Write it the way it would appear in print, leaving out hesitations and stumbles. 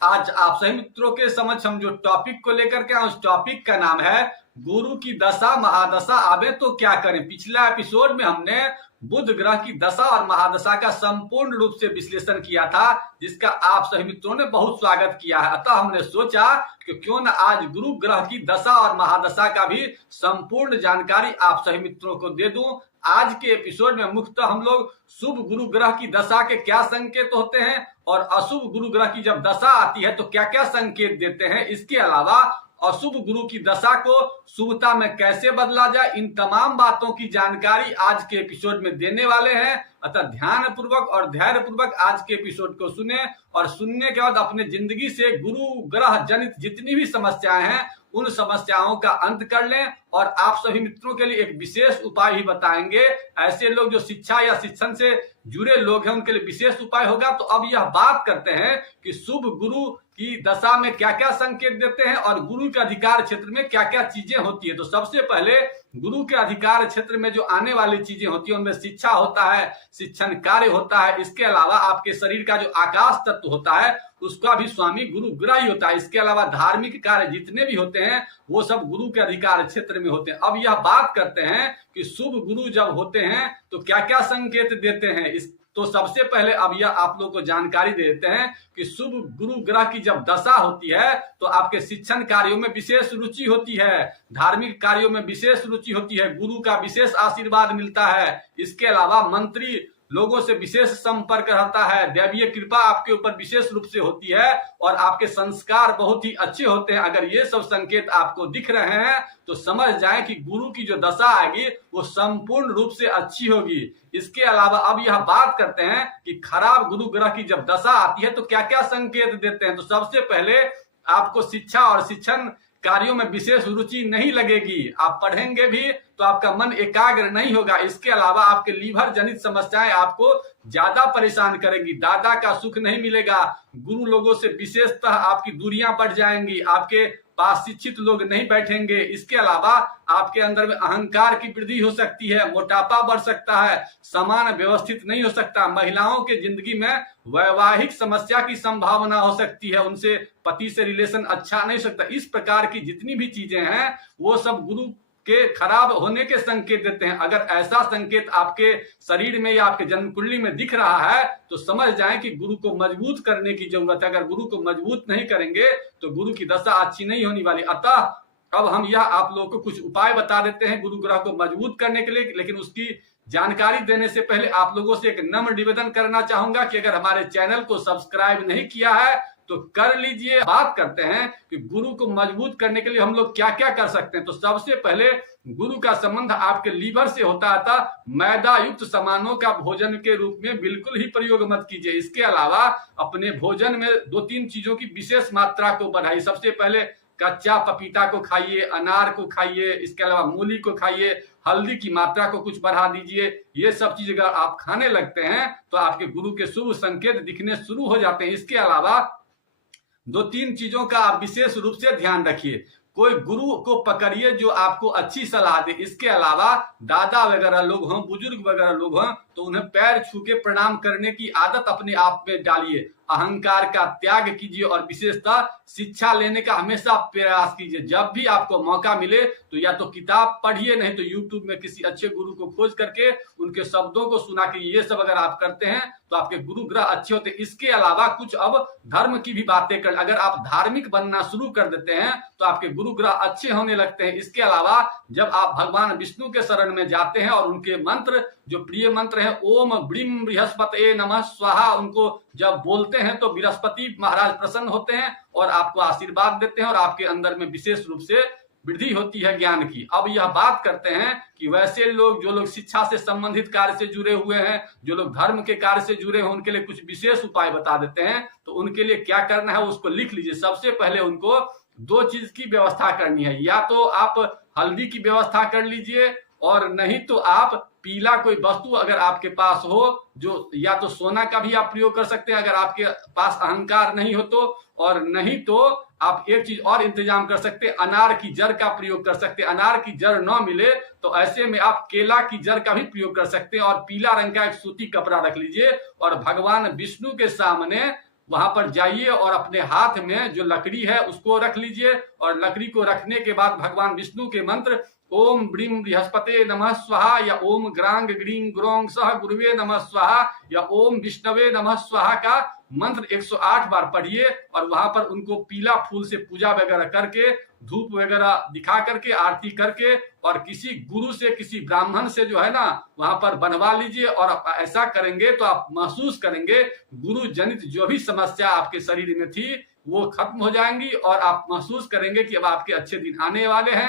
आज आप सभी मित्रों के समक्ष हम जो टॉपिक को लेकर के आए उस टॉपिक का नाम है गुरु की दशा महादशा आवे तो क्या करें। पिछला एपिसोड में हमने बुध ग्रह की दशा और महादशा का संपूर्ण रूप से विश्लेषण किया था, जिसका आप सभी मित्रों ने बहुत स्वागत किया है। अतः हमने सोचा कि क्यों न आज गुरु ग्रह की दशा और महादशा का भी संपूर्ण जानकारी आप सभी मित्रों को दे दूं। आज के एपिसोड में मुख्यतः हम लोग शुभ गुरु ग्रह की दशा के क्या संकेत होते हैं और अशुभ गुरु ग्रह की जब दशा आती है तो क्या क्या संकेत देते हैं, इसके अलावा अशुभ गुरु की दशा को शुभता में कैसे बदला जाए, इन तमाम बातों की जानकारी आज के एपिसोड में देने वाले हैं। अतः ध्यान पूर्वक और धैर्य पूर्वक आज के एपिसोड को सुने और सुनने के बाद अपने जिंदगी से गुरु ग्रह जनित जितनी भी समस्याएं हैं उन समस्याओं का अंत कर लें। और आप सभी मित्रों के लिए एक विशेष उपाय भी बताएंगे। ऐसे लोग जो शिक्षा या शिक्षण से जुड़े लोग हैं उनके लिए विशेष उपाय होगा। तो अब यह बात करते हैं कि शुभ गुरु की दशा में क्या क्या संकेत देते हैं और गुरु के अधिकार क्षेत्र में क्या क्या चीजें होती है। तो सबसे पहले गुरु के अधिकार क्षेत्र में जो आने वाली चीजें होती है उनमें शिक्षा होता है, शिक्षण कार्य होता है। इसके अलावा आपके शरीर का जो आकाश तत्व होता है उसका भी स्वामी गुरु ग्रह ही होता है। इसके अलावा धार्मिक कार्य जितने भी होते हैं वो सब गुरु के अधिकार क्षेत्र में होते हैं। अब यह बात करते हैं कि शुभ गुरु जब होते हैं तो क्या क्या संकेत देते हैं। तो सबसे पहले अब यह आप लोग को जानकारी देते हैं कि शुभ गुरु ग्रह की जब दशा होती है तो आपके शिक्षण कार्यों में विशेष रुचि होती है, धार्मिक कार्यों में विशेष रुचि होती है, गुरु का विशेष आशीर्वाद मिलता है। इसके अलावा मंत्री लोगों से विशेष संपर्क रहता है, दैवीय कृपा आपके ऊपर विशेष रूप से होती है और आपके संस्कार बहुत ही अच्छे होते हैं। अगर ये सब संकेत आपको दिख रहे हैं तो समझ जाएं कि गुरु की जो दशा आएगी वो संपूर्ण रूप से अच्छी होगी। इसके अलावा अब यह बात करते हैं कि खराब गुरु ग्रह की जब दशा आती है तो क्या क्या संकेत देते हैं। तो सबसे पहले आपको शिक्षा और शिक्षण कार्यों में विशेष रुचि नहीं लगेगी, आप पढ़ेंगे भी तो आपका मन एकाग्र नहीं होगा। इसके अलावा आपके लीवर जनित समस्याएं आपको ज्यादा परेशान करेंगी, दादा का सुख नहीं मिलेगा, गुरु लोगों से विशेषतः आपकी दूरियां बढ़ जाएंगी, आपके पास शिक्षित लोग नहीं बैठेंगे। इसके अलावा आपके अंदर में अहंकार की वृद्धि हो सकती है, मोटापा बढ़ सकता है, सामान व्यवस्थित नहीं हो सकता, महिलाओं के जिंदगी में वैवाहिक समस्या की संभावना हो सकती है, उनसे पति से रिलेशन अच्छा नहीं हो सकता। इस प्रकार की जितनी भी चीजें हैं वो सब गुरु के खराब होने के संकेत देते हैं। अगर ऐसा संकेत आपके शरीर में या आपके जन्म कुंडली में दिख रहा है तो समझ जाएं कि गुरु को मजबूत करने की जरूरत है। अगर गुरु को मजबूत नहीं करेंगे तो गुरु की दशा अच्छी नहीं होने वाली। अतः अब हम यह आप लोगों को कुछ उपाय बता देते हैं गुरु ग्रह को मजबूत करने के लिए। लेकिन उसकी जानकारी देने से पहले आप लोगों से एक नम्र निवेदन करना चाहूंगा कि अगर हमारे चैनल को सब्सक्राइब नहीं किया है तो कर लीजिए। बात करते हैं कि गुरु को मजबूत करने के लिए हम लोग क्या क्या कर सकते हैं। तो सबसे पहले गुरु का संबंध आपके लीवर से होता है, मैदा युक्त सामानों का भोजन के रूप में बिल्कुल ही प्रयोग मत कीजिए। इसके अलावा अपने भोजन में 2-3 चीजों की विशेष मात्रा को बढ़ाइए। सबसे पहले कच्चा पपीता को खाइए, अनार को खाइए, इसके अलावा मूली को खाइए, हल्दी की मात्रा को कुछ बढ़ा दीजिए। ये सब चीज अगर आप खाने लगते हैं तो आपके गुरु के शुभ संकेत दिखने शुरू हो जाते हैं। इसके अलावा 2-3 चीजों का आप विशेष रूप से ध्यान रखिए। कोई गुरु को पकड़िए जो आपको अच्छी सलाह दे। इसके अलावा दादा वगैरह लोग हों, बुजुर्ग वगैरह लोग हों तो उन्हें पैर छू के प्रणाम करने की आदत अपने आप में डालिए। अहंकार का त्याग कीजिए और विशेषतः शिक्षा लेने का हमेशा प्रयास कीजिए। जब भी आपको मौका मिले तो या तो किताब पढ़िए, नहीं तो यूट्यूब में किसी अच्छे गुरु को खोज करके उनके शब्दों को सुना के ये सब अगर आप करते हैं तो आपके गुरु ग्रह अच्छे होते हैं। इसके अलावा कुछ अब धर्म की भी बातें कर, अगर आप धार्मिक बनना शुरू कर देते हैं तो आपके गुरु ग्रह अच्छे होने लगते हैं। इसके अलावा जब आप भगवान विष्णु के शरण में जाते हैं और उनके मंत्र जो प्रिय मंत्र है ओम ब्रीम बृहस्पतये नमः स्वाहा, उनको जब बोलते हैं तो बृहस्पति महाराज प्रसन्न होते हैं और आपको आशीर्वाद देते हैं और आपके अंदर में विशेष रूप से वृद्धि होती है ज्ञान की। अब यह बात करते हैं कि वैसे लोग जो लोग शिक्षा से संबंधित कार्य से जुड़े हुए हैं, जो लोग धर्म के कार्य से जुड़े हैं, उनके लिए कुछ विशेष उपाय बता देते हैं। तो उनके लिए क्या करना है उसको लिख लीजिए। सबसे पहले उनको 2 चीज की व्यवस्था करनी है, या तो आप हल्दी की व्यवस्था कर लीजिए और नहीं तो आप पीला कोई वस्तु अगर आपके पास हो, जो या तो सोना का भी आप प्रयोग कर सकते हैं अगर आपके पास अहंकार नहीं हो तो, और नहीं तो आप एक चीज और इंतजाम कर सकते हैं, अनार की जड़ का प्रयोग कर सकते हैं। अनार की जड़ न मिले तो ऐसे में आप केला की जड़ का भी प्रयोग कर सकते हैं और पीला रंग का एक सूती कपड़ा रख लीजिए और भगवान विष्णु के सामने वहां पर जाइए और अपने हाथ में जो लकड़ी है उसको रख लीजिए, और लकड़ी को रखने के बाद भगवान विष्णु के मंत्र ओम ब्रीम बृहस्पते नमः स्वाहा या ओम ग्रांग ग्रीं ग्रोंग सह गुरुवे नमः स्वाहा या ओम विष्णवे नमः स्वाहा का मंत्र 108 बार पढ़िए, और वहां पर उनको पीला फूल से पूजा वगैरह करके, धूप वगैरह दिखा करके, आरती करके, और किसी गुरु से, किसी ब्राह्मण से जो है ना वहां पर बनवा लीजिए। और ऐसा करेंगे तो आप महसूस करेंगे गुरु जनित जो भी समस्या आपके शरीर में थी वो खत्म हो जाएंगी, और आप महसूस करेंगे कि अब आपके अच्छे दिन आने वाले हैं।